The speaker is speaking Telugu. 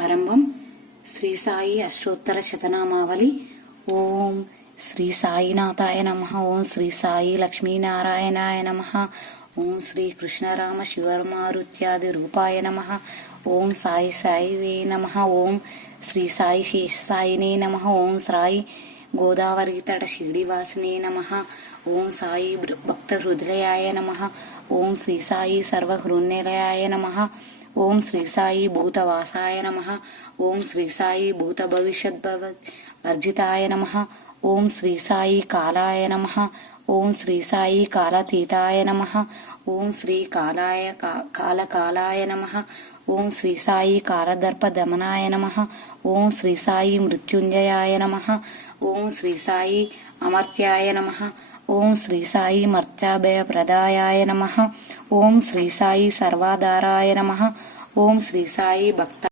ఆరంభం. శ్రీ సాయి అష్టోత్తర శతనామావళి. ఓం శ్రీ సాయినాథాయ నమః. ఓం శ్రీ సాయి లక్ష్మీనారాయణాయ నమః. ఓం శ్రీ కృష్ణరామ శివమారుత్యాది రూపాయ నమః. ఓం సాయి సాయివే నమః. ఓం శ్రీ సాయి శేషసాయినే నమః. ఓం సాయి గోదావరి తట షిరిడివాసినే నమః. ఓం సాయి భక్త హృదయాయ నమః. ఓం శ్రీ సాయి సర్వహృన్నిలయాయ నమః. ఓం శ్రీ సాయి భూతవాసాయ నమః. ఓం శ్రీ సాయి భూత భవిష్యద్భవ వర్జితాయ నమః. ఓం శ్రీ సాయి కాలాయ నమః. ఓం శ్రీ సాయి కాలాతీతాయ నమః. ఓం శ్రీ కాలకాలాయ నమః. ఓం శ్రీ సాయి కాలదర్ప దమనాయ నమః. ఓం శ్రీ సాయి మృత్యుంజయాయ నమః. ఓం శ్రీ సాయి అమర్త్యాయ నమః. ఓం శ్రీ సాయి మర్త్యాభయ ప్రదాయాయ నమః. ఓం శ్రీ సాయి సర్వాధారాయ నమః. ఓం శ్రీ సాయి భక్త